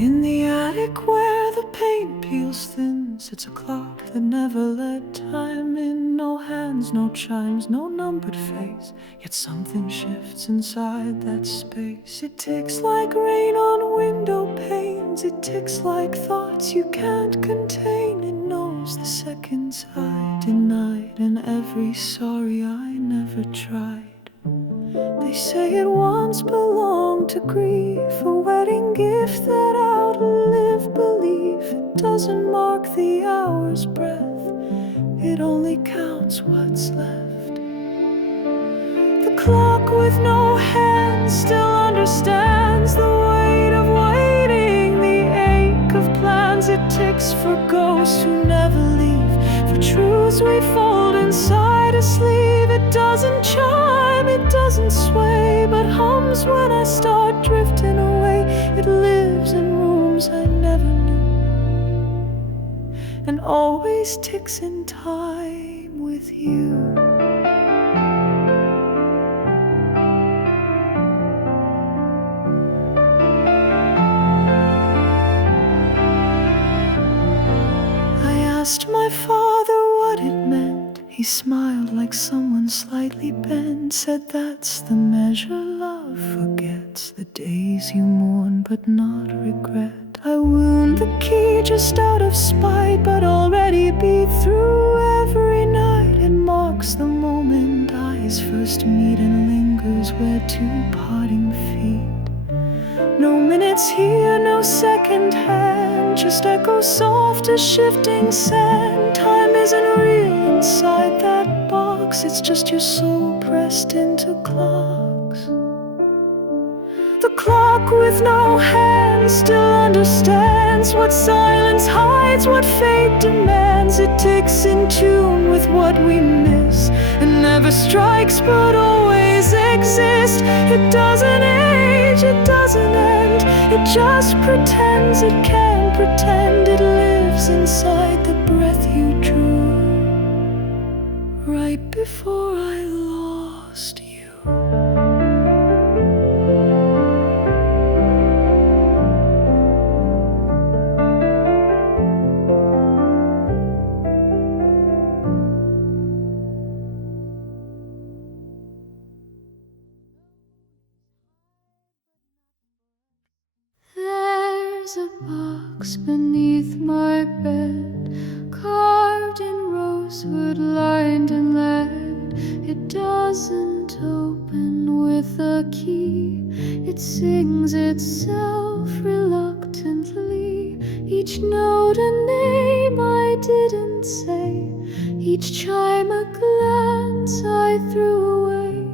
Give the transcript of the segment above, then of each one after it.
In the attic where the paint peels thin sits a clock that never let time in. No hands, no chimes, no numbered face, yet something shifts inside that space. It ticks like rain on window panes. It ticks like thoughts you can't contain. It knows the seconds I denied and every sorry I never tried. They say it once belonged to grief, a wedding gift that outlived belief. It doesn't mark the hour's breath, it only counts what's left. The clock with no hands still understands the weight of waiting, the ache of plans. It ticks for ghosts who never leave, for truths we fold inside a sleeve. It doesn't chime, it doesn't sway, but hums when I start drifting away. It lives in rooms I never knew, and always ticks in time with you. I asked my father what it meant. He smiled like someone slightly bent, said that's the measure love forgets, the days you mourn but not regret. I wound the key just out of spite, but already beat through every night. It marks the moment eyes first meet and lingers where two parting feet. No minutes here, no second hand, just echo soft as shifting sand. Time isn't real inside that box, it's just your soul pressed into clocks. The clock with no hands still understands what silence hides, what fate demands. It ticks in tune with what we miss, and never strikes but always exists. It doesn't age, it doesn't end, it just pretends it can pretend. It lives inside the breath you drew right before I lost you. There's a box beneath my bed, carved in rosewood, lined in lead. It doesn't open with a key, it sings itself reluctantly. Each note a name I didn't say, each chime a glance I threw away.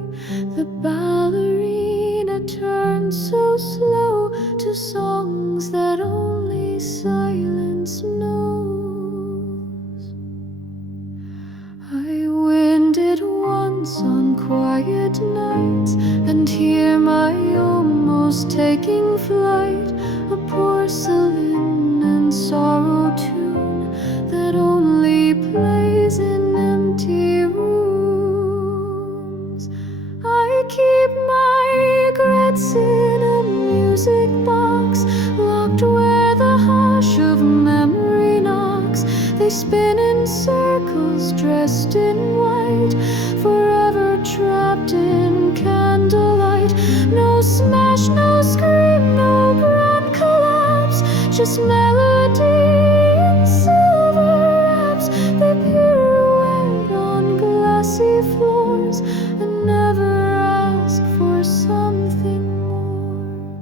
The ballerina turned so slow to songs that only silence knows. I wind it once on quiet nights and hear my almost taking flight, a porcelain and sorrow tune that only plays in empty rooms. I keep my regrets in a music box, locked where the hush of memory knocks. They spin in circles, dressed in white, forever trapped in candlelight. No smash, no scream, no grand collapse, just melody in silver wraps. They pirouette on glassy floors and never ask for something more.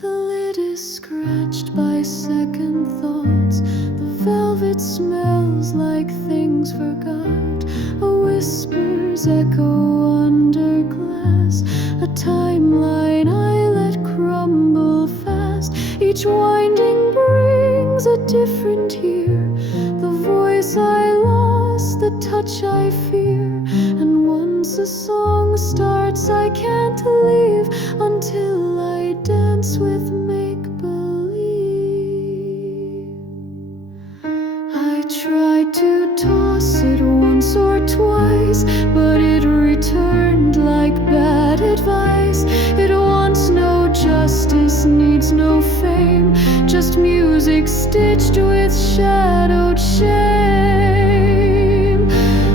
The lid is scratched by second thoughts, the velvet smells like things forgot. A whisper's echo under glass, a timeline I let crumble fast. Each winding brings a different year, the voice I lost, the touch I fear. And once a song starts I can't leave until I dance with make-believe. I tried to toss it once or twice, but it returned like bad advice. It wants no justice, needs no fame, just music stitched with shadowed shame.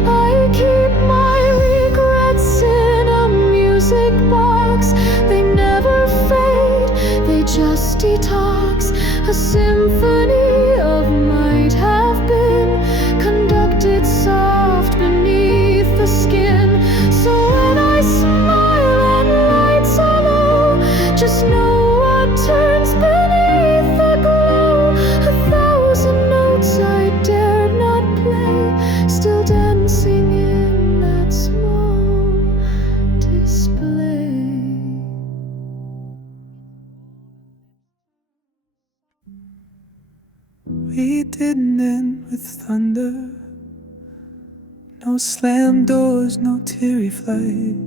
I keep my regrets in a music box. They never fade, they just detox. A symphony of might have been conducted soft beneath the skin. So when I smile and lights are low, just know what turns beneath the glow. 1,000 notes I dared not play, still dancing in that small display. We didn't end with thunder, no slammed doors, no teary flight,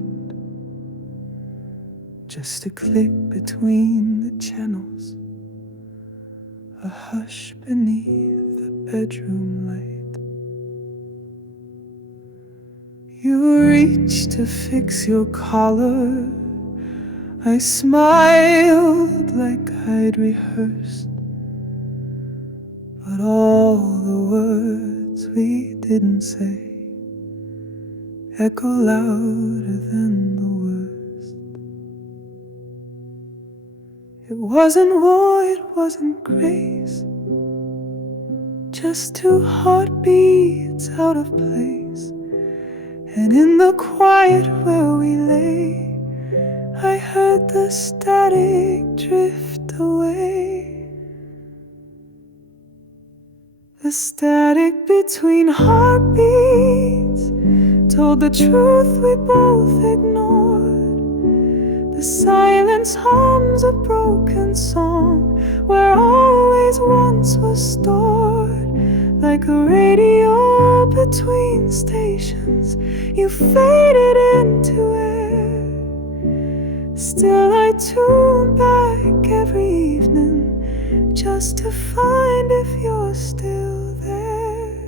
just a click between the channels, a hush beneath the bedroom light. You reached to fix your collar, I smiled like I'd rehearsed, but all the words we didn't say echo louder than the worst. It wasn't war, it wasn't grace, just two heartbeats out of place. And in the quiet where we lay, I heard the static drift away. The static between heartbeats told the truth we both ignored. The silence hums a broken song where always once was stored. Like a radio between stations, you faded into air. Still I tune back every evening just to find if you're still there.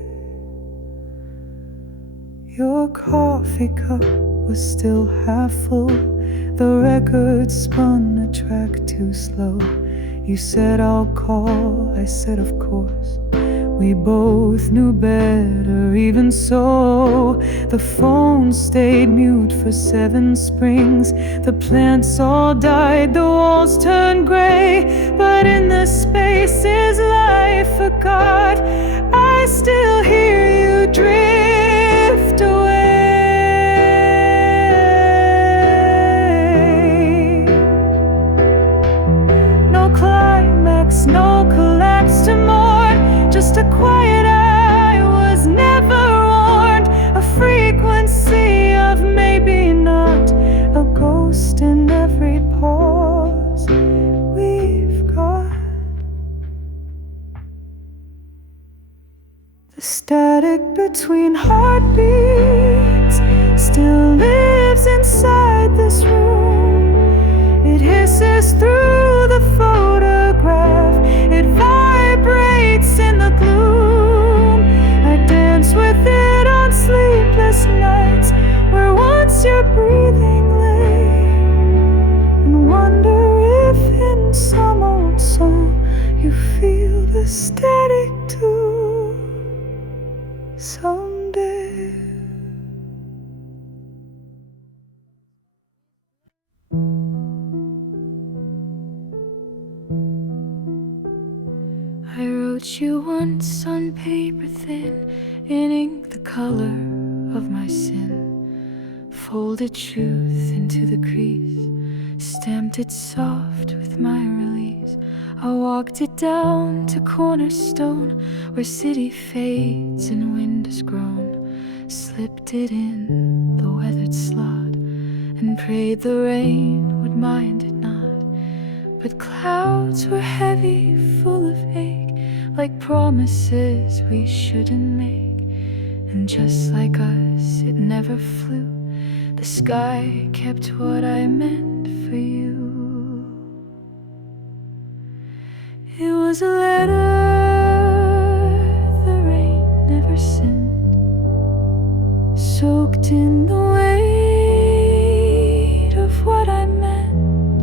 Your coffee cup was still half full, the record spun a track too slow. You said I'll call, I said of course. We both knew better, even so. The phone stayed mute for 7 springs. The plants all died, the walls turned gray. But in the spaces life forgot, I still hear you drift away. No climax, no collapse to mourn, just a quiet I was never warned. A frequency of maybe not, a ghost in every pause we've got. The static between heartbeats still lives inside this room. It hisses through the photograph, it vibrates in the gloom. I dance with it on sleepless nights where once your breathing lay, and wonder if in some old song you feel the static too someday. I wrote you once on paper thin, in ink the color of my sin. Folded truth into the crease, stamped it soft with my release. I walked it down to cornerstone, where city fades and wind has grown. Slipped it in the weathered slot, and prayed the rain would mind it not. But clouds were heavy, full of ache, like promises we shouldn't make. And just like us, it never flew. The sky kept what I meant for you. It was a letter the rain never sent, soaked in the weight of what I meant.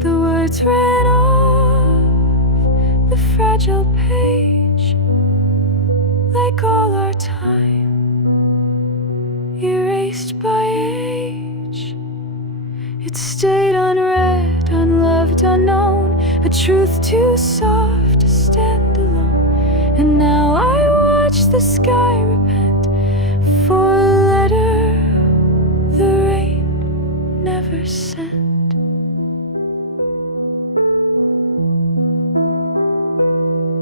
The words ran off heart unknown, a truth too soft to stand alone. And now I watch the sky repent for a letter the rain never sent.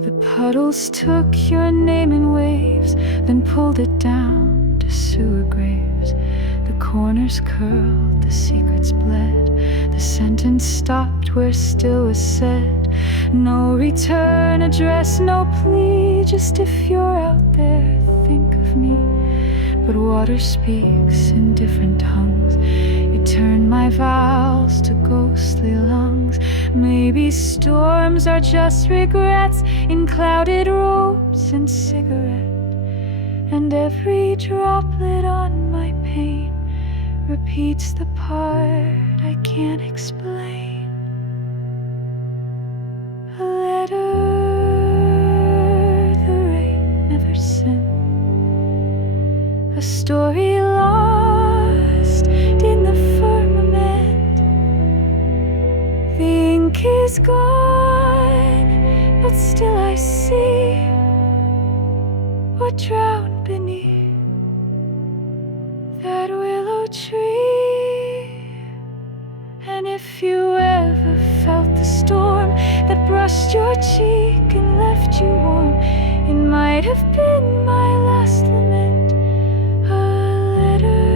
The puddles took your name in waves, then pulled it down to sewer graves. The corners curled, the secrets bled. The sentence stopped where still was said. No return address, no plea. Just if you're out there, think of me. But water speaks in different tongues. It turned my vowels to ghostly lungs. Maybe storms are just regrets in clouded robes and cigarette. And every droplet on my pane repeats the part I can't explain. A letter the rain never sent. A story lost in the firmament. The ink is gone, but still I see what drowned beneath that willow tree. And if you ever felt the storm that brushed your cheek and left you warm, it might have been my last lament. A letter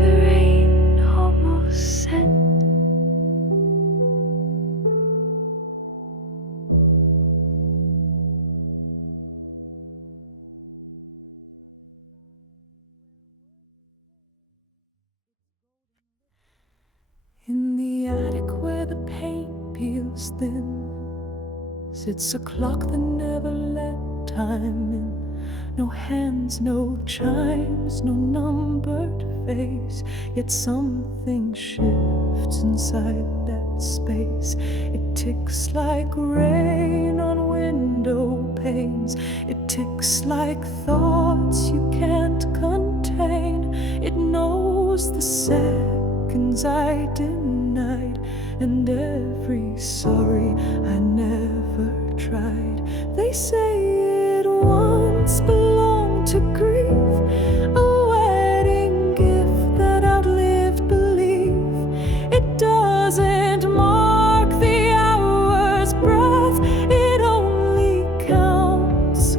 the rain almost sent. In the attic where the paint peels thin sits a clock that never let time in. No hands, no chimes, no numbered face. Yet something shifts inside that space. It ticks like rain on window panes. It ticks like thoughts you can't contain. It knows the seconds I denied, and every sorry I never tried. They say it once belonged to grief, a wedding gift that outlived belief. It doesn't mark the hour's breath, it only counts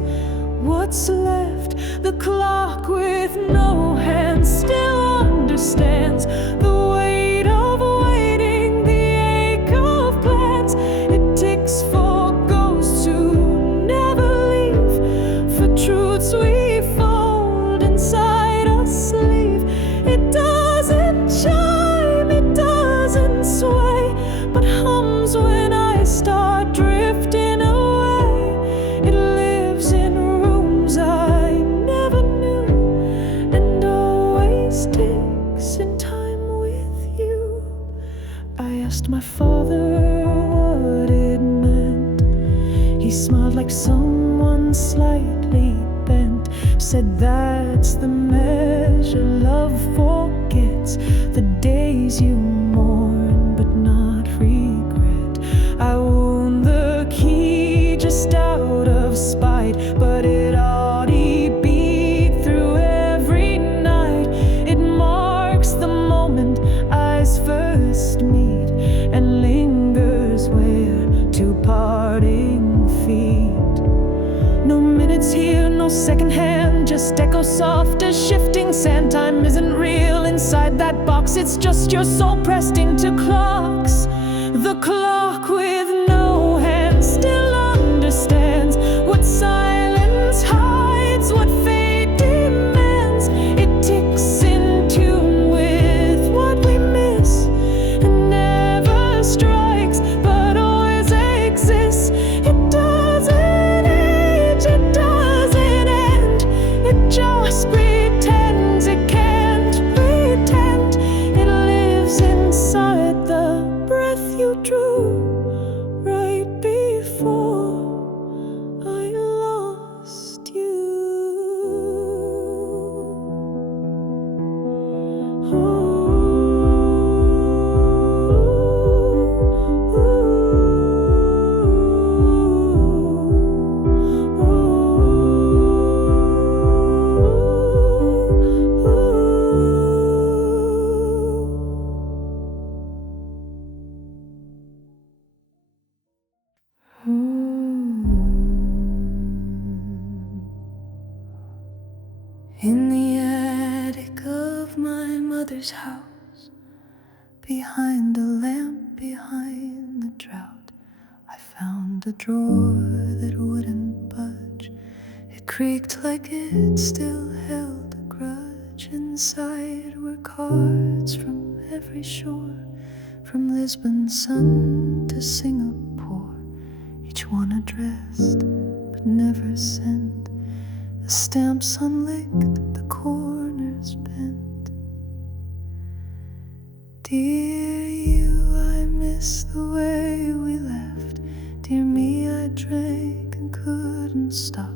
what's left. The clock with no hands still understands the weight of waiting, the ache of plans. It ticks for ghosts who never leave, for truths we fold inside a sleeve. It doesn't chime, it doesn't sway, but hums when I start drifting away. It lives in rooms I never knew, and always ticks in time with you. I asked my father what it meant. He smiled like someone slightly bent, said that's the measure love forgets, the days you mourn but not regret. I wound the key just out of spite, but it already beat through every night. It marks the moment eyes first meet, and lingers where two parting feet. No minutes here, no second hand, just echo soft as shifting sand. Time isn't real inside that box, it's just your soul pressed into clocks. The clock with no hands still understands what silence hides, what fate demands. It ticks in tune with what we miss, and never strikes but always exists. It doesn't age, it doesn't end, it just pretends it can't pretend. It lives inside the breath you drew right before I lost In the attic of my mother's house, behind the lamp, behind the drought, I found a drawer that wouldn't budge. It creaked like it still held a grudge. Inside were cards from every shore, from Lisbon's sun to Singapore, each one addressed but never sent. The stamps unlicked, the corners bent. Dear you, I miss the way we left. Dear me, I drank and couldn't stop.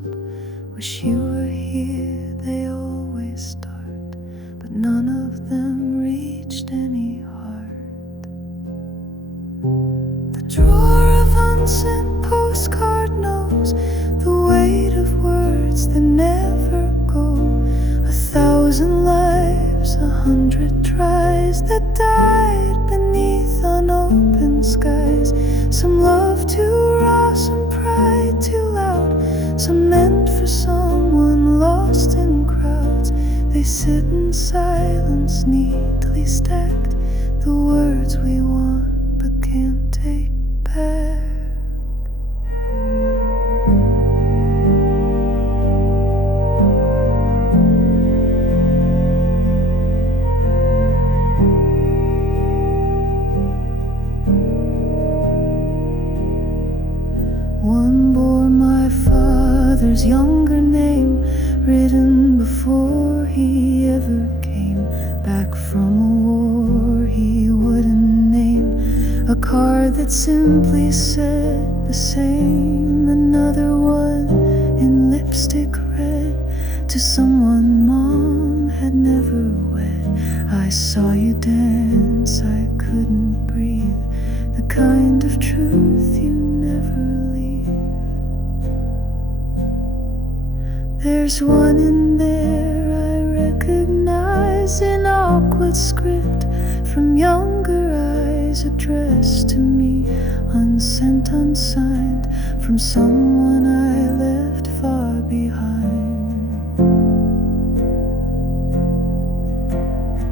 Wish you were here, they always start, but none of them reached any heart. The drawer of unsent postcard knows the weight of words that never go. 1,000 lives, 100 tries that died beneath unopened skies. Some love too raw, some pride too loud, some meant for someone lost in crowds. They sit in silence, neatly stacked, the words we want but can't take back. One bore my father's younger name, written before he ever came back from a war he wouldn't name. A card that simply said the same. Another one in lipstick red, to someone mom had never wed. I saw you dance, I couldn't breathe, the kind of truth you never leave. There's one in there I recognize, in awkward script from younger eyes, addressed to me, unsent, unsigned, from someone I left far behind.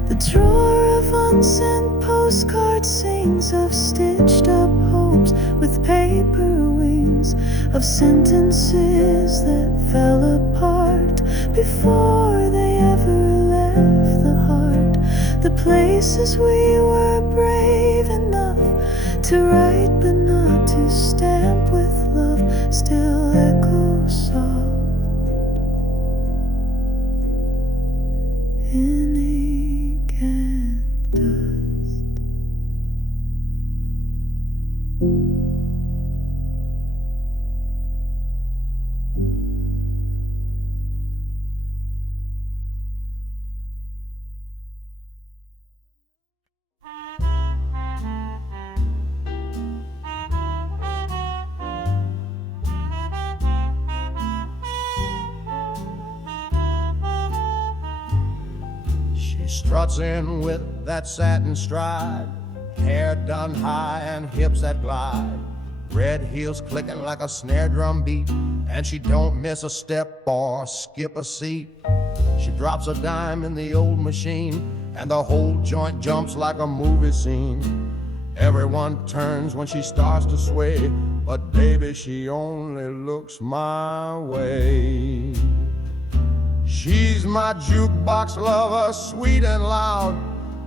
The drawer of unsent postcards sings of stitched up hopes with paper wings, of sentences that fell apart before they ever left the heart. The places we were brave enough to write but not to stamp with love still echo soft in ink and dust. She struts in with that satin stride, hair done high and hips that glide, red heels clicking like a snare drum beat, and she don't miss a step or skip a seat. She drops a dime in the old machine, and the whole joint jumps like a movie scene. Everyone turns when she starts to sway, but baby, she only looks my way. She's my jukebox lover, sweet and loud,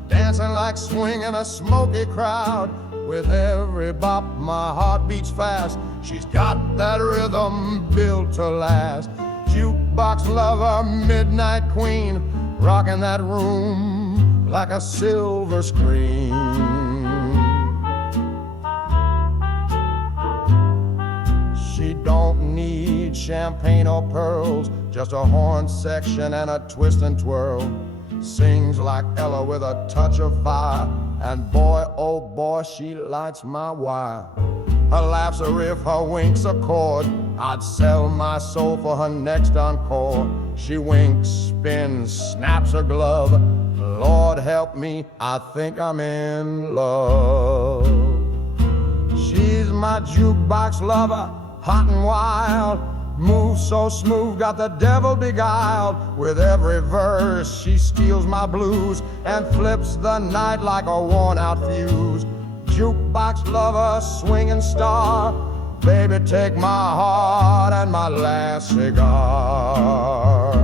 dancing like swing in a smoky crowd. With every bop, my heart beats fast. She's got that rhythm built to last. Jukebox lover, midnight queen, rocking that room like a silver screen. She don't need champagne or pearls, just a horn section and a twist and twirl. Sings like Ella with a touch of fire, and boy, oh boy, she lights my wire. Her laugh's a riff, her wink's a chord. I'd sell my soul for her next encore. She winks, spins, snaps her glove. Lord help me, I think I'm in love. She's my jukebox lover, hot and wild, moves so smooth, got the devil beguiled. With every verse she steals my blues and flips the night like a worn-out fuse. Jukebox lover, swinging star, baby, take my heart and my last cigar.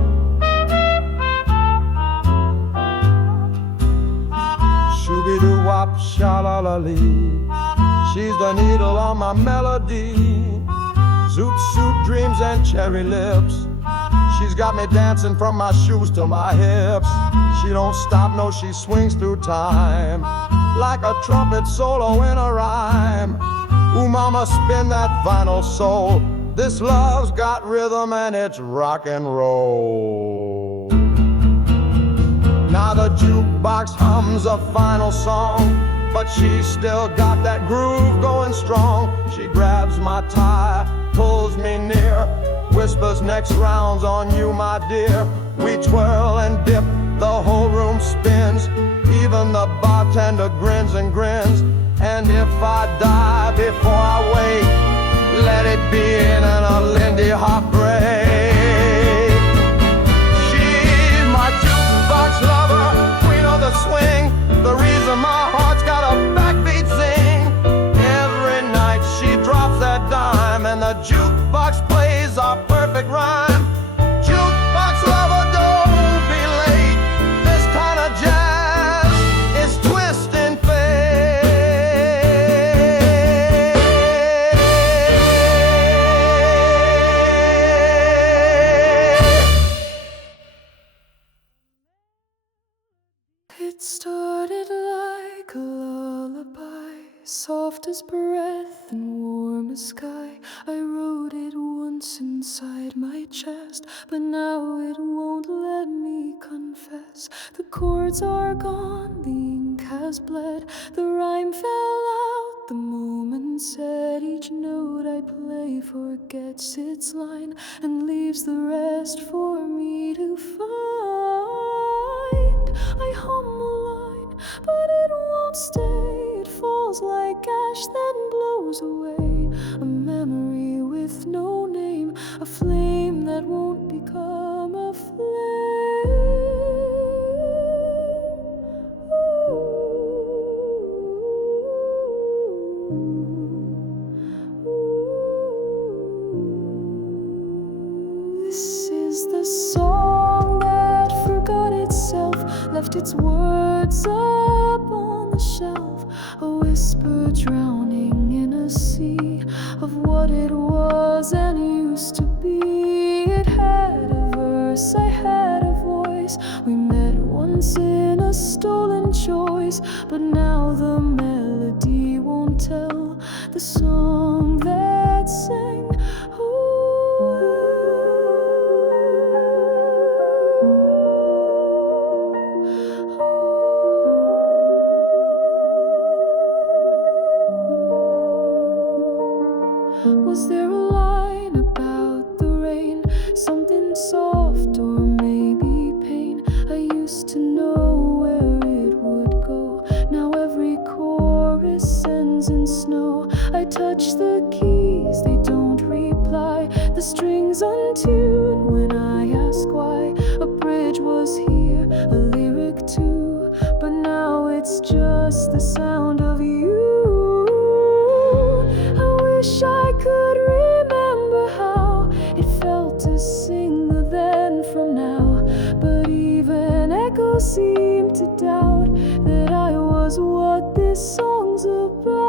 Shooby-doo-wop, sha-la-la-lee, she's the needle on my melody. Zoot suit dreams and cherry lips, she's got me dancing from my shoes to my hips. She don't stop, no, she swings through time like a trumpet solo in a rhyme. Ooh, mama, spin that vinyl soul. This love's got rhythm and it's rock and roll. Now the jukebox hums a final song, but she's still got that groove going strong. She grabs my tie, pulls me near, whispers next round's on you, my dear. We twirl and dip, the whole room spins, even the bartender grins and grins. And if I die before I wake, let it be in a Lindy Hop break. She's my jukebox lover, queen of the swing, the reason my heart's got a backbeat sing. Every night she drops that dime and the jukebox plays our perfect rhyme. Jukebox lover, don't be late, this kind of jazz is twisting fate. It started like a lullaby, soft as breath and warm as sky. I wrote it once inside my chest, but now it won't let me confess. The chords are gone, the ink has bled, the rhyme fell out, the moment said. Each note I play forgets its line and leaves the rest for me to find. I hum a line, but it won't stay. It falls like ash, then blows away. A memory with no name, a flame that won't become a flame. This is the song that forgot itself, left its words up on the shelf, a whisper drowning in a sea of what it was and used to be. It had a verse, I had a voice. We met once in a stolen choice, but now the melody won't tell the song that sang. Was there a line about the rain, something soft or maybe pain? I used to know where it would go. Now every chorus ends in snow. I touch the keys, they don't reply. The strings untuned when I ask why. A bridge was here, a lyric too, but now it's just the sound of you. Wish I could remember how it felt to sing the then from now, but even echoes seem to doubt that I was what this song's about.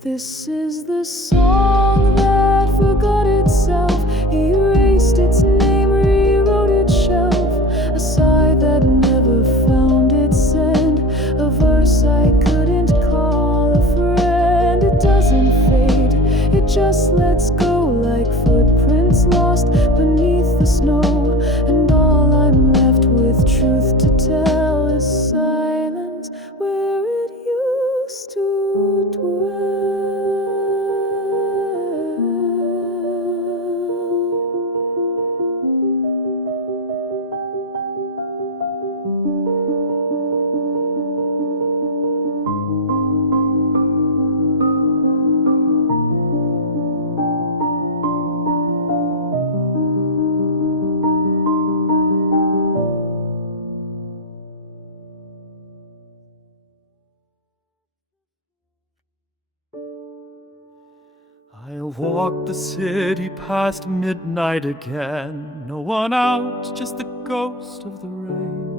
This is the song that forgot itself, erased its name, rewrote its shelf. A sigh that never found its end, a verse I couldn't call a friend. It doesn't fade, it just lets go like footprints lost beneath the snow. And all I'm left with, truth to tell, is silence where it used to dwell. walked the city past midnight again. No one out, just the ghost of the rain.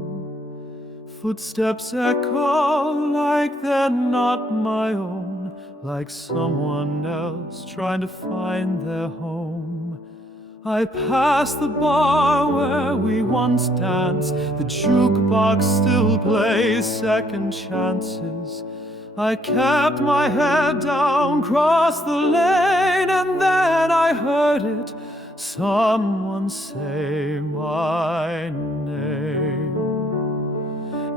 Footsteps echo like they're not my own, like someone else trying to find their home. I pass the bar where we once danced. The jukebox still plays second chances. I kept my head down, crossed the lane, and then I heard it, someone say my name.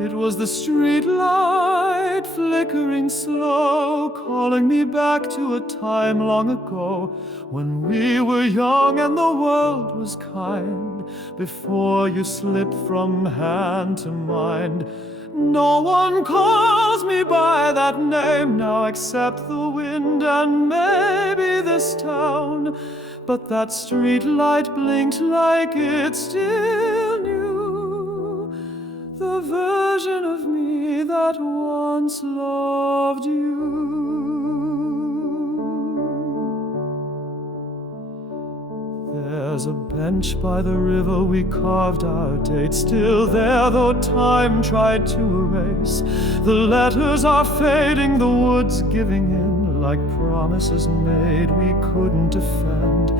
It was the street light flickering slow, calling me back to a time long ago, when we were young and the world was kind, before you slipped from hand to mind. No one calls me by that name now except the wind and maybe this town, but that street light blinked like it still knew the version of me that once loved you. There's a bench by the river, we carved our date, still there though time tried to erase. The letters are fading, the woods giving in, like promises made we couldn't defend.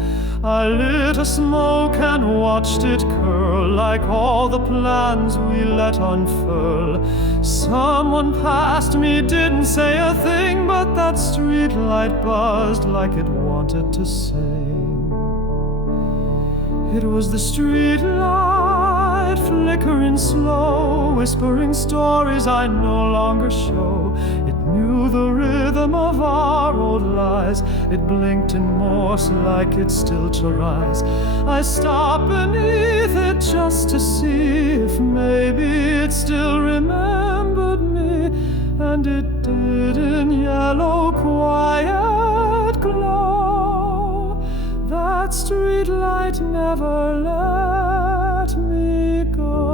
I lit a smoke and watched it curl, like all the plans we let unfurl. Someone passed me, didn't say a thing, but that street light buzzed like it wanted to sing. It was the street light flickering slow, whispering stories I no longer show. It knew the rhythm of our old lies. It blinked in Morse like it still to rise. I stopped beneath it just to see if maybe it still remembered me, and it did in yellow quiet glow. That street light never let me go.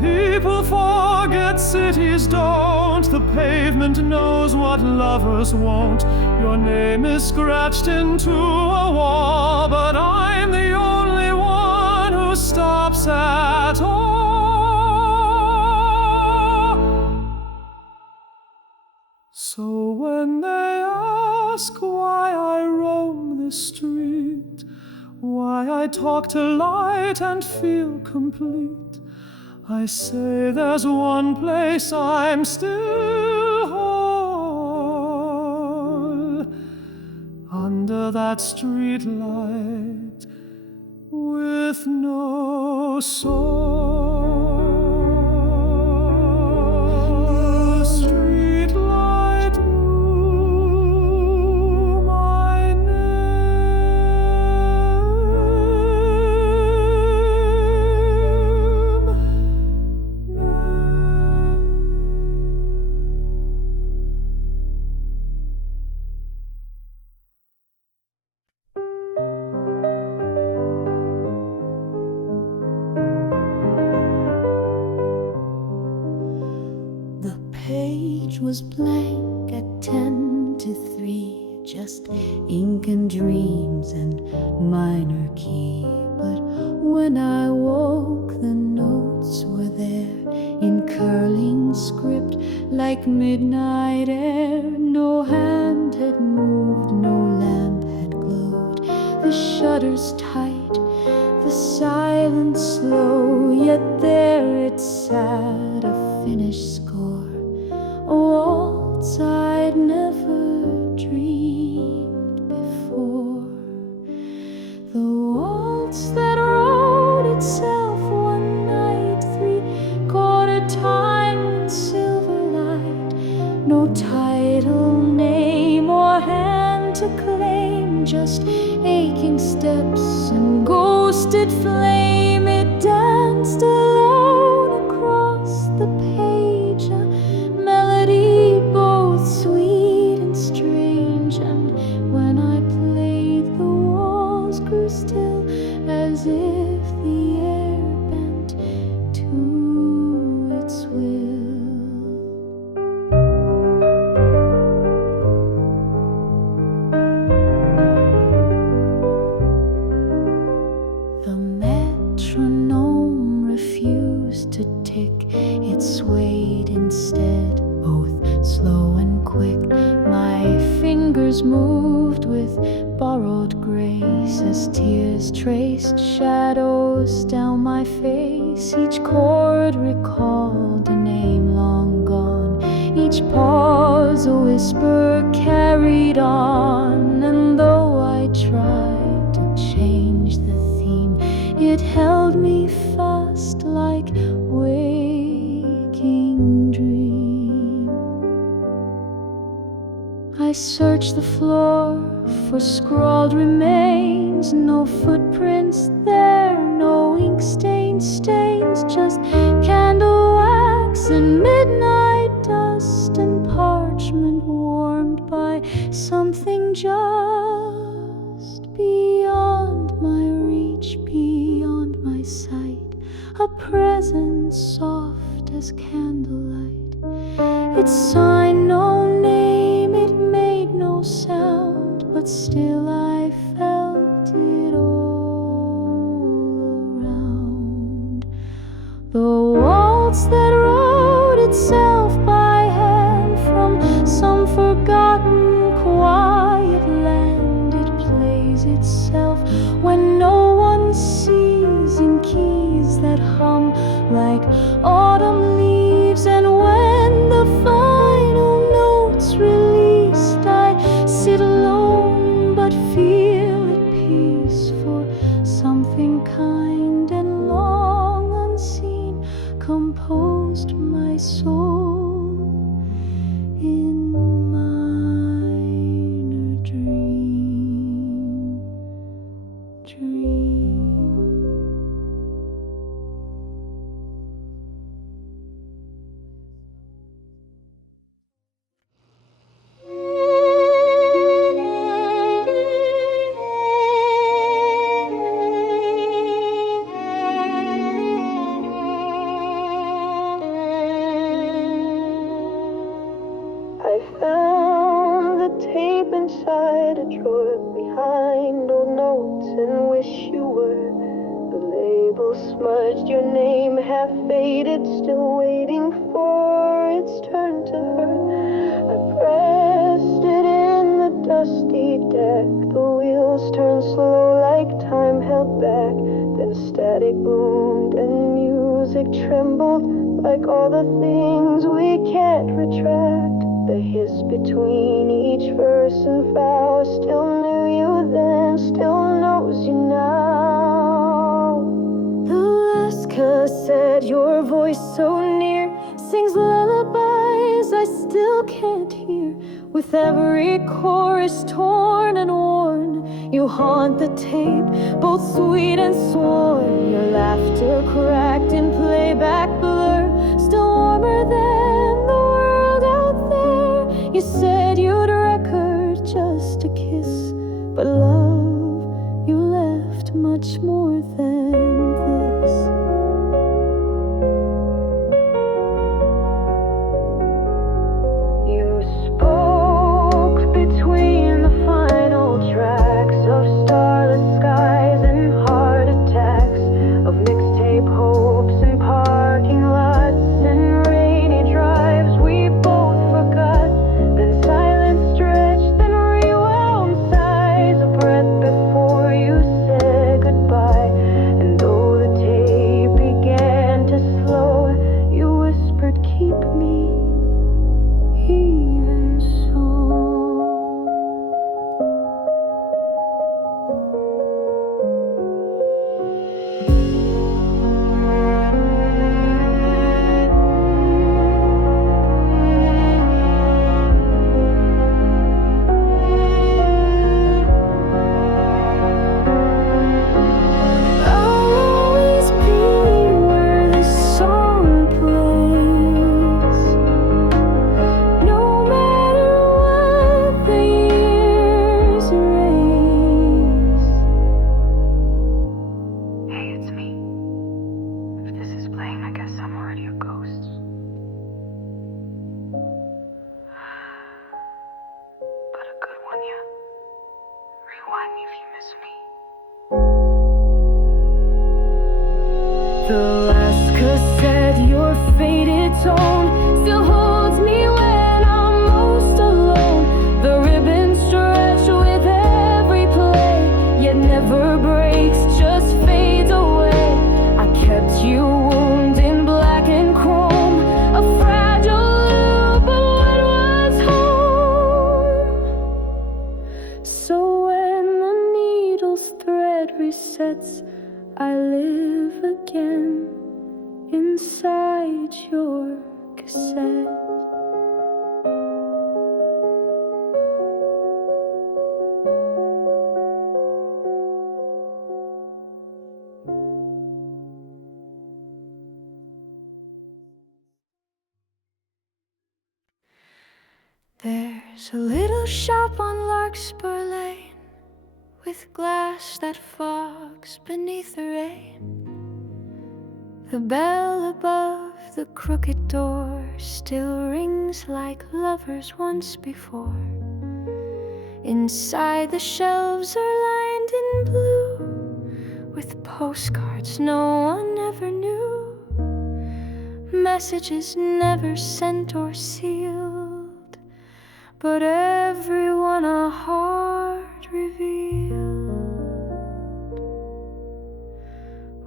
People forget, cities don't. The pavement knows what lovers won't. Your name is scratched into a wall, but I'm the only one who stops at all. So when they ask why I roam this street, why I talk to light and feel complete, I say there's one place I'm still whole, under that street light with no soul. The street light knew my The page was blank at 10 to 3, just ink and dreams and minor key. But when I woke, the notes were there in curling script, like midnight air. No hand had moved, no lamp had glowed, the shutters tight, the silence slow, yet there it sat, a finished score, a waltz I'd never dreamed before. The waltz that wrote itself one night, 3/4 time in silver light. No title, name, or hand to claim, just aching steps and ghosted flame. It danced alone across the page, a melody both sweet and strange. And when I played, the walls grew still, as if the air bent to its will. face as tears traced shadows down my face. Each chord recalled a name long gone, each pause a whisper carried on. And though I tried to change the theme, it held me fast like waking dream. I searched the floor for scrawled remains, no footprints there, no ink stains, just candle wax and midnight dust and parchment warmed by something just beyond my reach, beyond my sight, a presence soft as candlelight. It signed no name, it made no sound, but still I felt it all around. The waltz that wrote itself by hand from some forgotten quiet land, it plays itself when no one sees, in keys that hum like autumn leaves. And when the final notes released, I sit alone but feel at peace, for something kind and long unseen composed my soul in minor dream. I found the tape inside a drawer behind old notes and wish you were. The label smudged, your name half faded, still waiting for its turn to hurt. I pressed it in the dusty deck. The wheels turned slow like time held back. Then static boomed and music trembled like all the things we can't retract. The hiss between each verse and vow still knew you then, still knows you now. The last cassette, your voice so near, sings lullabies I still can't hear. With every chorus torn and worn, you haunt the tape, both sweet and sworn. Your laughter cracked in playback blur, still warmer than the world out there. You said you'd record just a kiss, but love, you left much more than this. You spoke between the final tracks of starless skies and heart attacks, of mixtape hopes and parking lots and rainy drives we both forgot. Then silence stretched, then rewound sighs, a breath before you said goodbye. And though the tape began to slow, you whispered, keep me even so. I'll always be where this song plays, no matter what the years erase. Hey, it's me. If this is playing, I guess I'm already a ghost. But a good one, yeah. Rewind me if you miss me. The last cassette, your faded tone, still holds me when I'm most alone. The ribbon stretched with every play, yet never never breaks, just fades away. I kept you wound in black and chrome, a fragile loop of what was home. So when the needle's thread resets, I live again inside your cassette. There's a little shop on Larkspur Lane, with glass that fogs beneath the rain. The bell above the crooked door still rings like lovers once before. Inside the shelves are lined in blue with postcards no one ever knew, messages never sent or sealed, but everyone a heart revealed.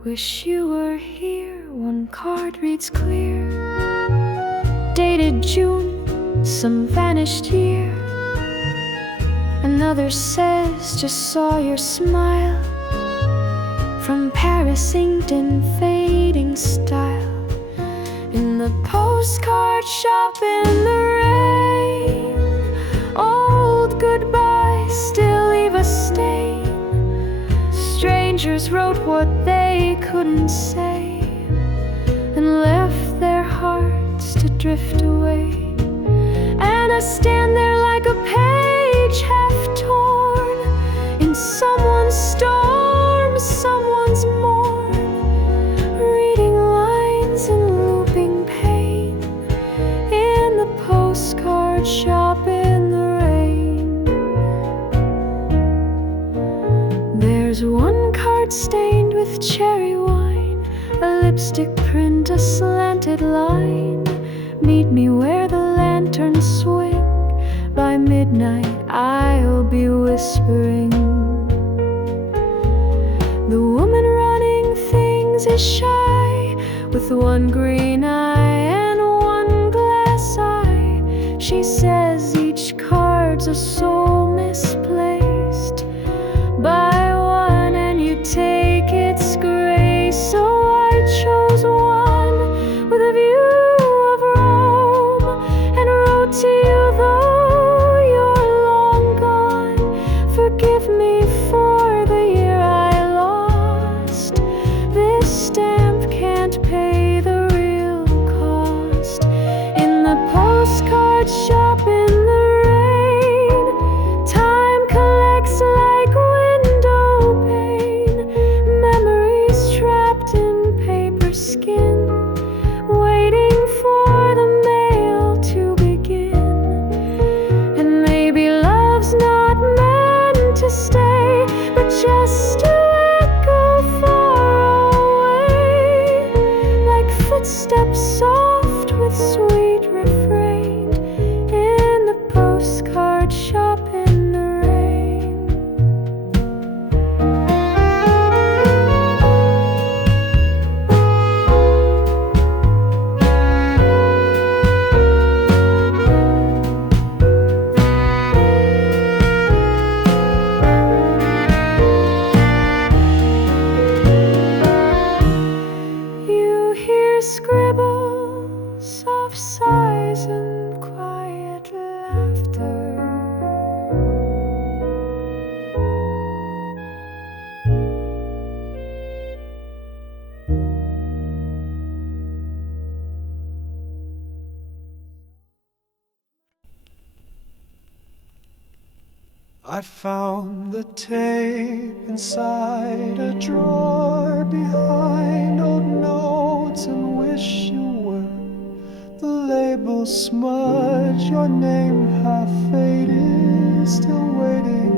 Wish you were here, one card reads clear, dated June, some vanished year. Another says, just saw your smile, from Paris inked in fading style. In the postcard shop in the rain, old goodbyes still leave a stain. Strangers wrote what they couldn't say and left their hearts to drift away. And I stand there like a page half torn in someone's storm, someone's morn, reading lines in looping pain in the postcard shop in the rain. There's one card stained with cherry wine, a lipstick print, a slanted line. Meet me where the lanterns swing, by midnight I'll be whispering. The woman running things is shy, with one green eye and one glass eye. She says each card's a soul misplaced by one, and you take its grace. So I chose one with a view of Rome, and wrote to you though you're long gone. Forgive me for the year I lost. This stamp can't pay the real cost. In the postcard shop in the rain, time collects like window pane, memories trapped in paper skin, waiting for the mail to begin. And maybe love's not meant to stay, but just to echo far away, like footsteps soft with sweet refrain in the postcard shop in the rain. You hear scribbles, soft sighs and quiet laughter. I found the tape inside a drawer behind old notes and wish you were. The label smudged, your name half faded, still waiting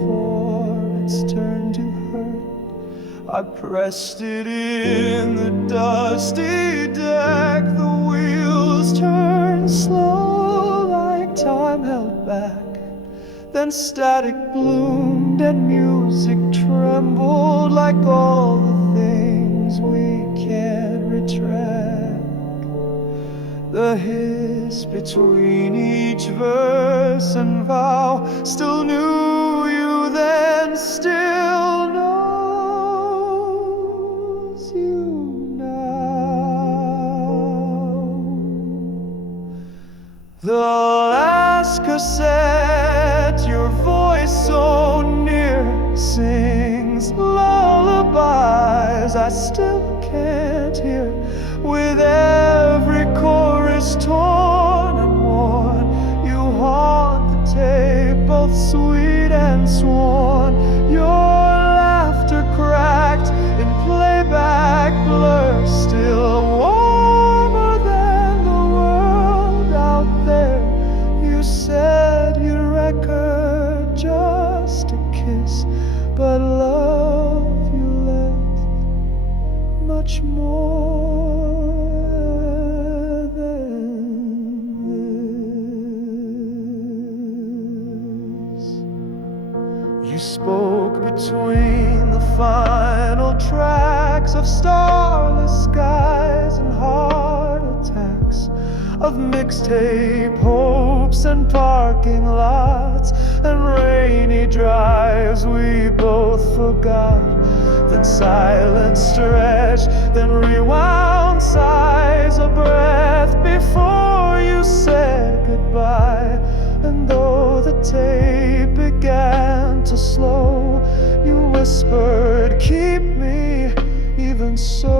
for its turn to hurt. I pressed it in the dusty deck, the wheels turned slow like time held back. Then static bloomed wind and music trembled like all the things we can't retract. The hiss between each verse and vow still knew you then, still knows you now. The last cassette, your voice so near, sings lullabies I still can't hear. With every chorus torn and worn, you haunt the tape, both sweet and sworn. Your laughter cracked in playback blur, still warmer than the world out there. You said you'd record just a kiss, but love you left much more. You spoke between the final tracks of starless skies and heart attacks, of mixtape hopes and parking lots and rainy drives we both forgot. Then silence stretched, then rewound sighs, a breath before you said goodbye. And though the tape began to slow, you whispered, keep me even so.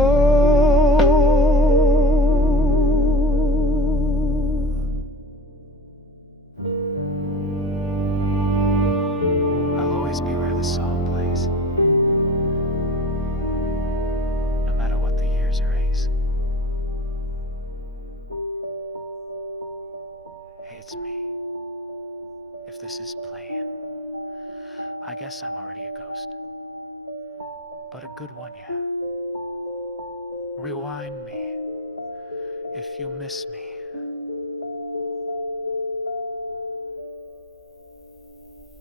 I'll always be where this song plays, no matter what the years erase. Hey, it's me. If this is playing, I guess I'm already a ghost, but a good one, yeah. Rewind me if you miss me.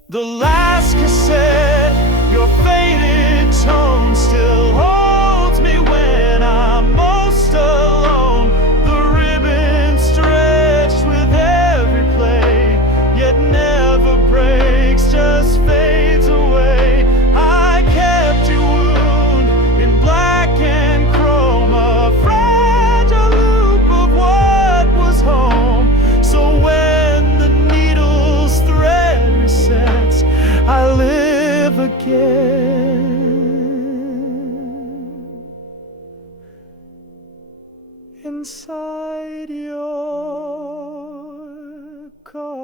The last cassette, your faded tone still holds me when I'm most alone. The ribbon stretched with every play, yet never breaks, just fades away. I kept you wound in black and chrome, a fragile loop of what was home. So when the needle's thread resets, I live again inside your cassette.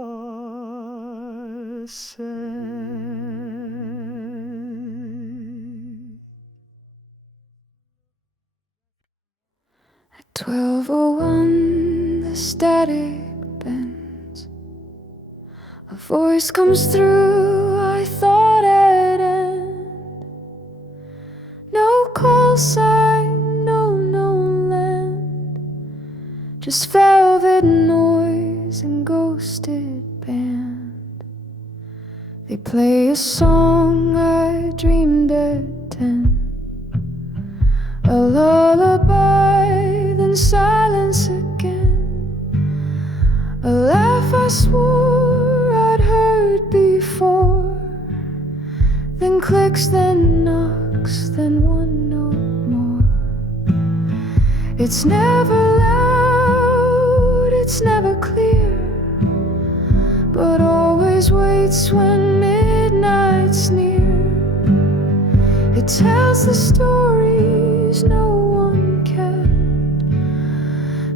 At 12:01, the static bends. A voice comes through, I thought I'd end. No call sign, no known land, just velvet noise and ghosted band. They play a song I dreamed at 10, a lullaby, then silence again. A laugh I swore I'd heard before, then clicks, then knocks, then one note more. It's never loud, it's never clear, but always waits when midnight's near. It tells the stories no one kept,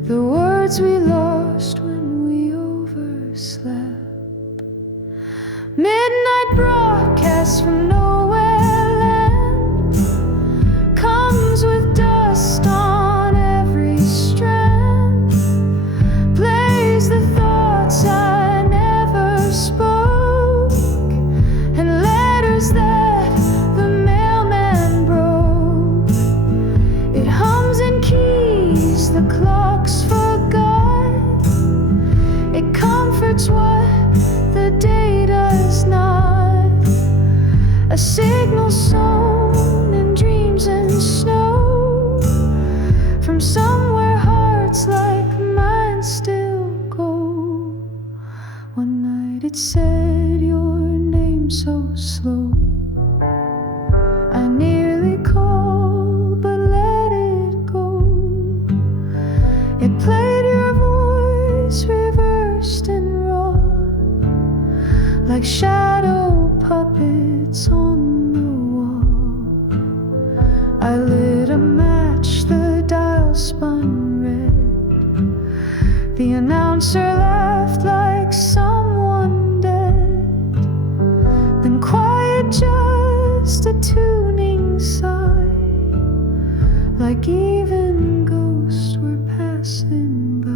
the words we lost when we overslept. Midnight broadcast from nowhere land comes with dust on every strand, plays the thoughts I never spoke, and letters that the mailman broke. It hums in keys the clocks forgot. It comforts what the day does not. I lit a match, the dial spun red. The announcer laughed like someone dead. Then quiet, just a tuning sigh, like even ghosts were passing by.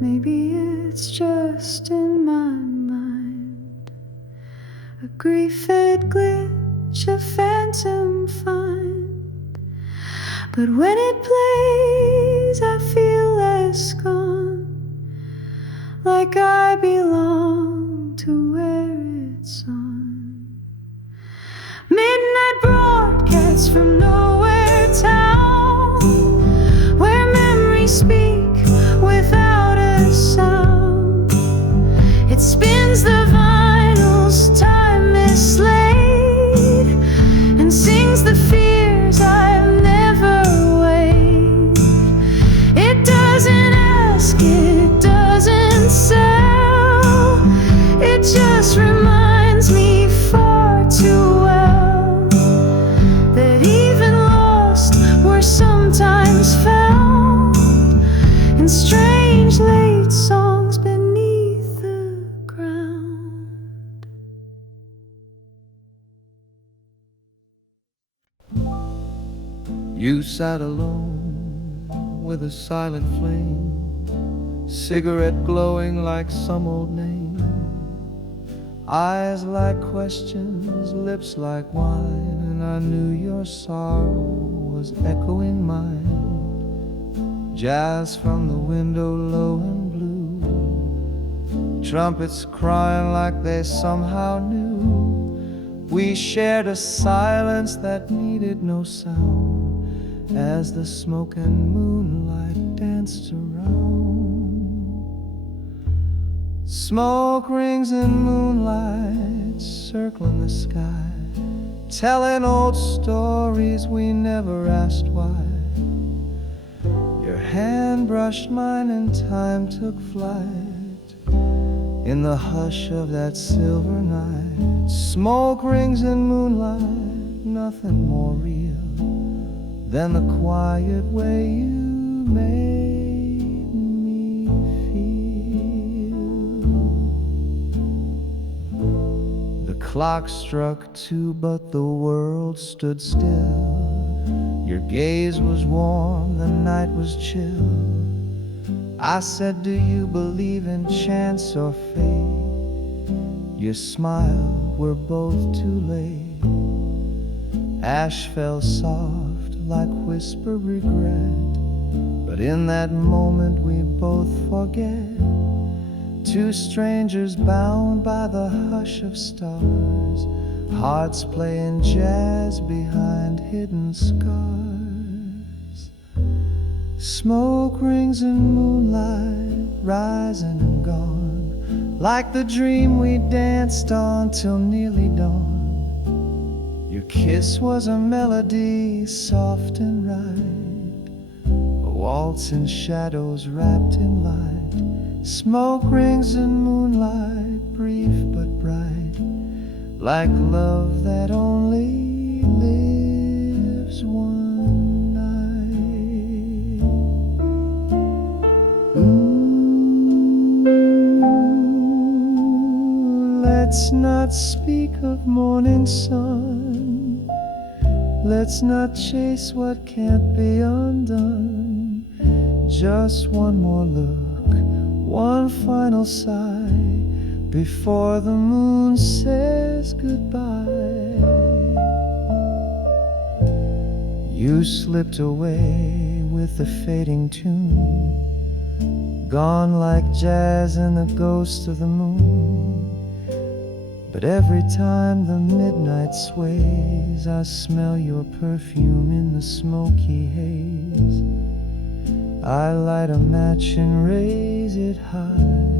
Maybe it's just in my mind, a grief-fed glitch, a phantom find. But when it plays, I feel less gone, like I belong to where it's on. Midnight broadcasts from nowhere town, where memories speak without a sound. It spins the vinyls, time mislaid, and sings the fears I've never weighed. It doesn't ask, it doesn't sell, it just reminds me far too well that even lost were sometimes found in strange late songs beneath the ground. You sat alone with a silent flame, cigarette glowing like some old name. Eyes like questions, lips like wine, and I knew your sorrow was echoing mine. Jazz from the window, low and blue, trumpets crying like they somehow knew. We shared a silence that needed no sound, as the smoke and moonlight danced around. Smoke rings and moonlight circling the sky, telling old stories we never asked why. Your hand brushed mine and time took flight in the hush of that silver night. Smoke rings and moonlight, nothing more real than the quiet way you made me feel. The clock struck 2, but the world stood still. Your gaze was warm, the night was chill. I said, do you believe in chance or fate? You smiled, we're both too late. Ash fell soft like whispered regret, but in that moment we both forget. Two strangers bound by the hush of stars, hearts playing jazz behind hidden scars. Smoke rings and moonlight rising and gone, like the dream we danced on till nearly dawn. Your kiss was a melody soft and right, a waltz in shadows wrapped in light. Smoke rings and moonlight, brief but bright, like love that only lives one night. Let's not speak of morning sun, let's not chase what can't be undone. Just one more look, one final sigh, before the moon says goodbye. You slipped away with the fading tune, gone like jazz and the ghost of the moon. But every time the midnight sways, I smell your perfume in the smoky haze. I light a match and raise it high,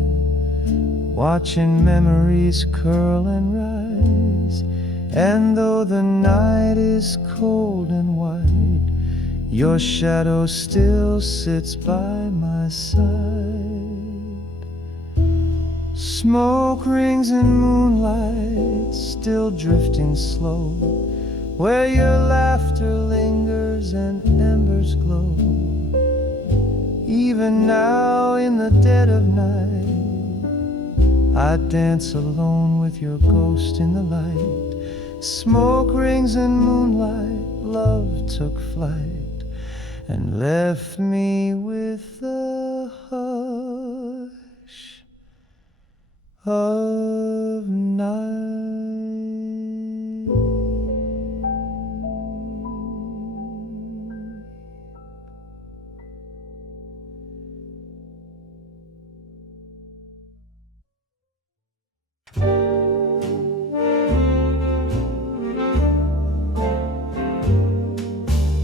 watching memories curl and rise. And though the night is cold and white, your shadow still sits by my side. Smoke rings in moonlight, still drifting slow, where your laughter lingers and embers glow. Even now in the dead of night, I dance alone with your ghost in the light. Smoke rings and moonlight, love took flight and left me with the hush of night.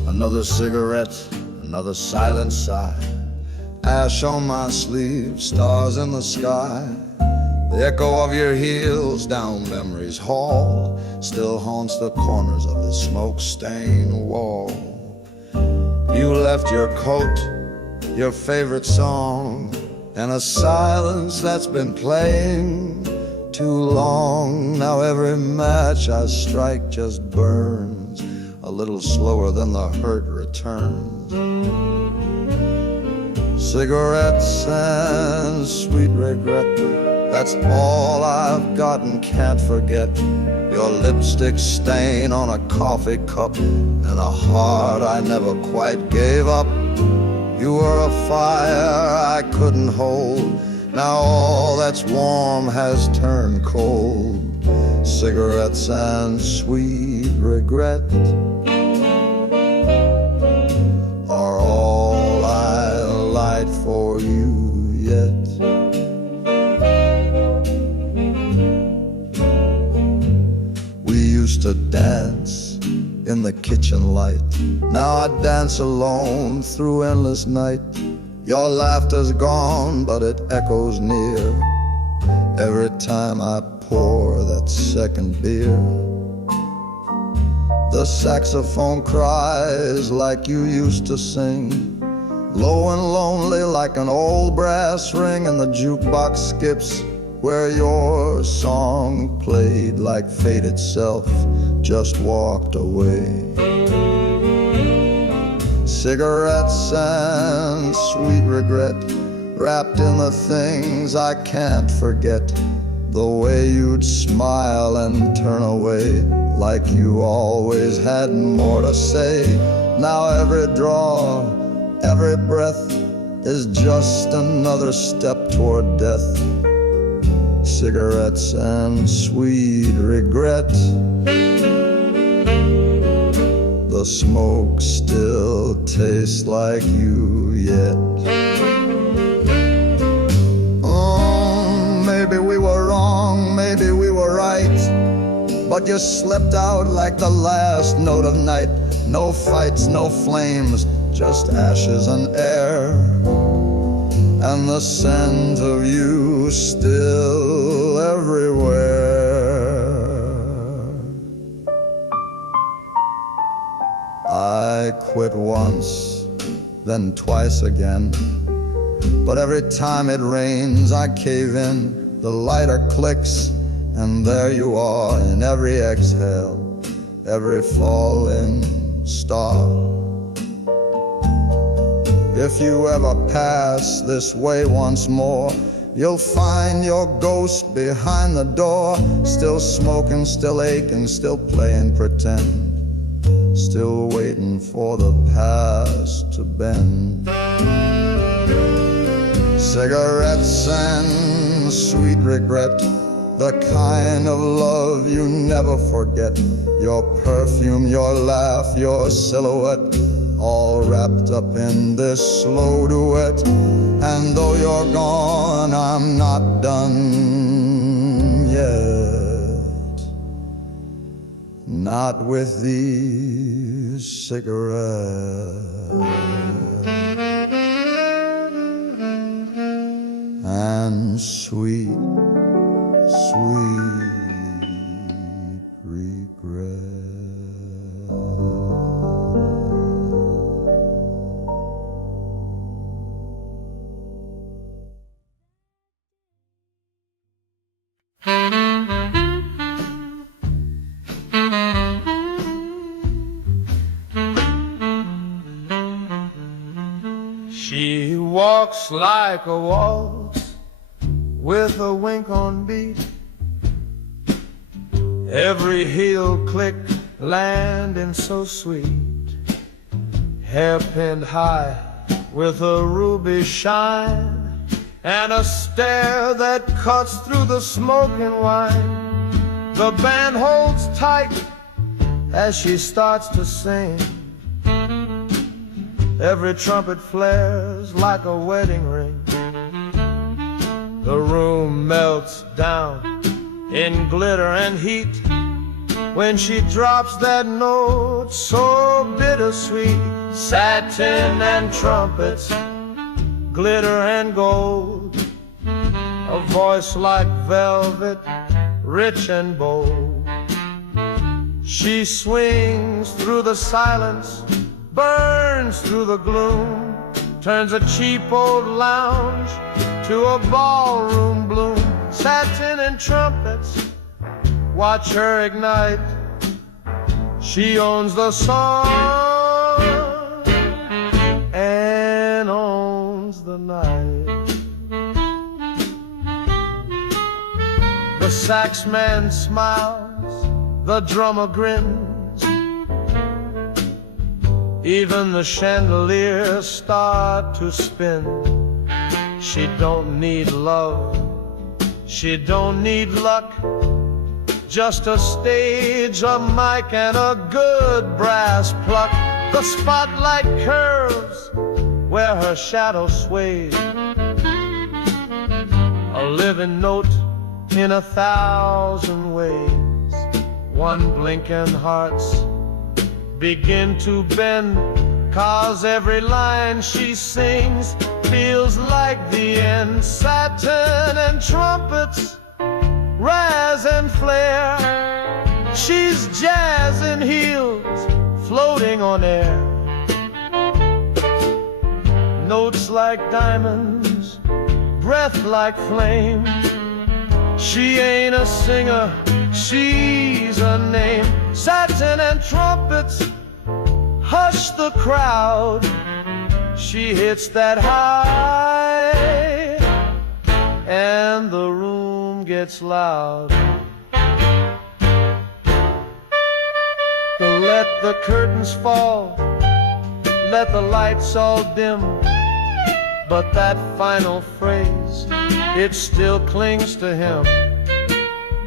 Another cigarette, another silent sigh. Ash on my sleeve, stars in the sky. The echo of your heels down memory's hall still haunts the corners of the smoke-stained wall. You left your coat, your favorite song, and a silence that's been playing too long. Now every match I strike just burns a little slower than the hurt returns. Cigarettes and sweet regret, that's all I've got and can't forget. Your lipstick stain on a coffee cup and a heart I never quite gave up. You were a fire I couldn't hold, now all that's warm has turned cold. Cigarettes and sweet regret are all I light for you yet. We used to dance in the kitchen light, now I dance alone through endless night. Your laughter's gone, but it echoes near every time I pour that second beer. The saxophone cries like you used to sing, low and lonely like an old brass ring, and the jukebox skips where your song played like fate itself just walked away. Cigarettes and sweet regret wrapped in the things I can't forget. The way you'd smile and turn away like you always had more to say. Now every draw, every breath is just another step toward death. Cigarettes and sweet regret, the smoke still tastes like you yet. Maybe we were wrong, maybe we were right, but you slipped out like the last note of night. No fights, no flames, just ashes and air, and the scent of you still everywhere. I quit once, then twice again, but every time it rains I cave in. The lighter clicks, and there you are in every exhale, every falling star. If you ever pass this way once more, you'll find your ghost behind the door, still smoking, still aching, still playing pretend, still waiting for the past to bend. Cigarettes and sweet regret, the kind of love you never forget. Your perfume, your laugh, your silhouette, all wrapped up in this slow duet. And though you're gone, I'm not done yet, not with these cigarettes and sweet, sweet regret. She walks like a waltz with a wink on beat. Every heel click landing so sweet. Hair pinned high with a ruby shine, and a stare that cuts through the smoking wine. The band holds tight as she starts to sing. Every trumpet flares like a wedding ring. The room melts down in glitter and heat when she drops that note so bittersweet. Satin and trumpets, glitter and gold, a voice like velvet, rich and bold. She swings through the silence, burns through the gloom, turns a cheap old lounge to a ballroom bloom. Satin and trumpets, watch her ignite. She owns the song and owns the night. The sax man smiles, the drummer grins, even the chandeliers start to spin. She don't need love, she don't need luck, just a stage, a mic, and a good brass pluck. The spotlight curves where her shadow sways, a living note in 1,000 ways. One blinking hearts begin to bend, 'cause every line she sings feels like the end. Satin and trumpets, raz and flare, she's jazz in heels, floating on air. Notes like diamonds, breath like flame. She ain't a singer, she's a name. Satin and trumpets, hush the crowd. She hits that high, and the room gets loud. Let the curtains fall, let the lights all dim, but that final phrase, it still clings to him.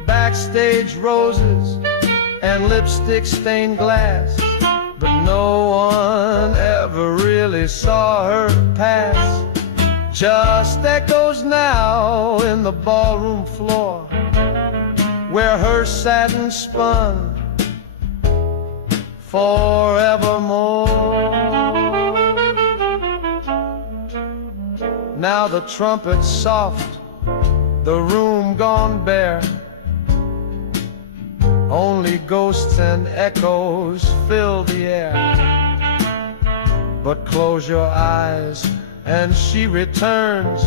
Backstage roses and lipstick-stained glass, but no one ever really saw her pass. Just echoes now in the ballroom floor, where her satin spun forevermore. Now the trumpet's soft, the room gone bare, only ghosts and echoes fill the air. But close your eyes and she returns.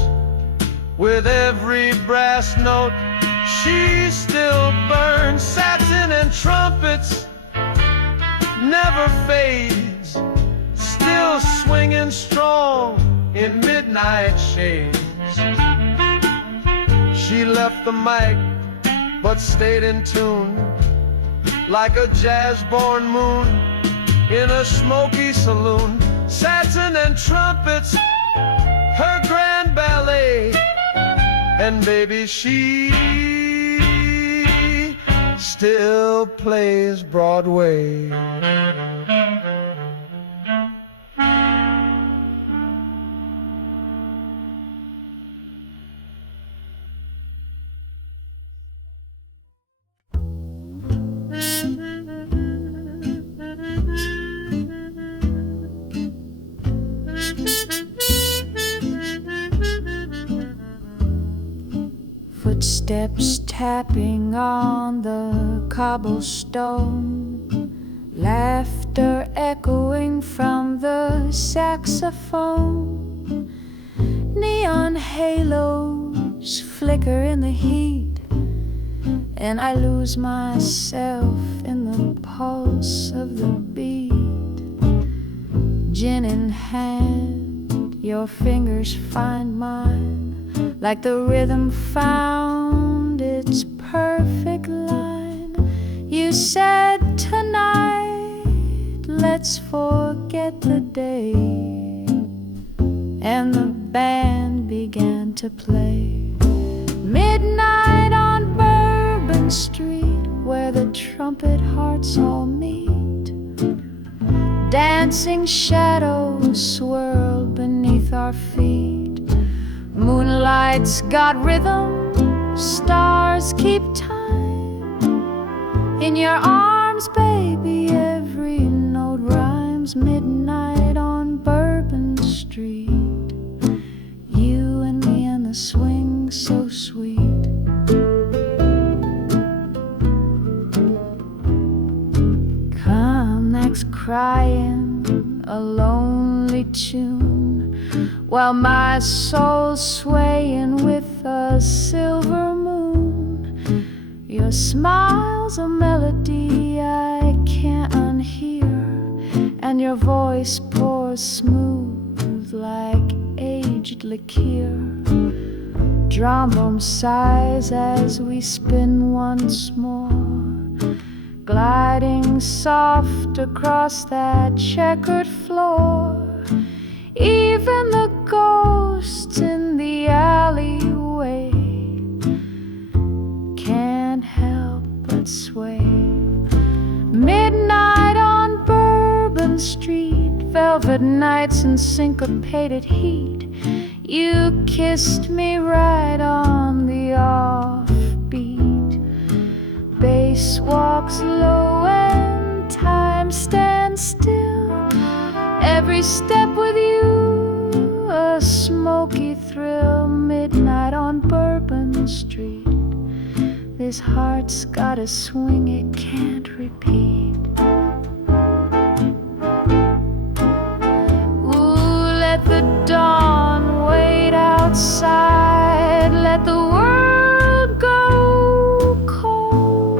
With every brass note she still burns. Satin and trumpets, never fades, still swinging strong in midnight shades. She left the mic but stayed in tune, like a jazz-born moon in a smoky saloon. Satin and trumpets, her grand ballet, and baby, she still plays Broadway. Footsteps tapping on the cobblestone, laughter echoing from the saxophone. Neon halos flicker in the heat, and I lose myself in the pulse of the beat. Gin in hand, your fingers find mine, like the rhythm found its perfect line. You said tonight, let's forget the day, and the band began to play. Midnight on Bourbon Street, where the trumpet hearts all meet. Dancing shadows swirl beneath our feet. Moonlight's got rhythm, stars keep time. In your arms, baby, every note rhymes. Midnight on Bourbon Street, you and me and the swing so sweet. Come, next crying a lonely tune, while my soul's swaying with a silver moon. Your smile's a melody I can't unhear, and your voice pours smooth like aged liqueur. Trombone sighs as we spin once more, gliding soft across that checkered floor. Even the ghosts in the alleyway can't help but sway. Midnight on Bourbon Street, velvet nights and syncopated heat. You kissed me right on the offbeat. Bass walks low and time stands still. Every step with you, a smoky thrill. Midnight on Bourbon Street, this heart's got a swing it can't repeat. Ooh, let the dawn wait outside. Let the world go cold.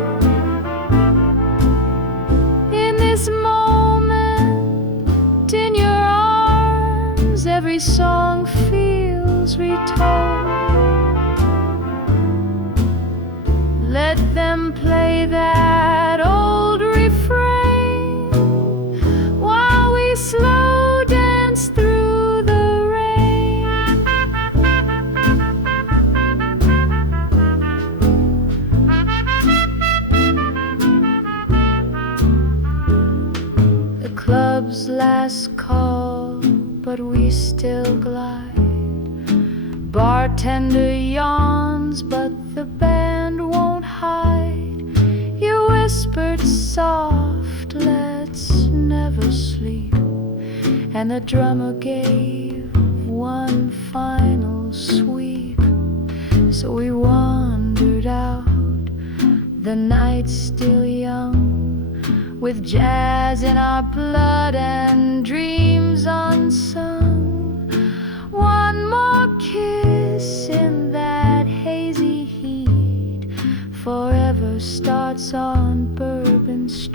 In this moment, in your arms, every song feels retold. Let them play that old refrain while we slow dance through the rain. The club's last call, but we still glide. Bartender yawns, but the band won't hide. You whispered soft, let's never sleep, and the drummer gave one final sweep. So we wandered out, the night's still young, with jazz in our blood and dreams unsung. One more kiss in that hazy heat, forever starts on Bourbon Street.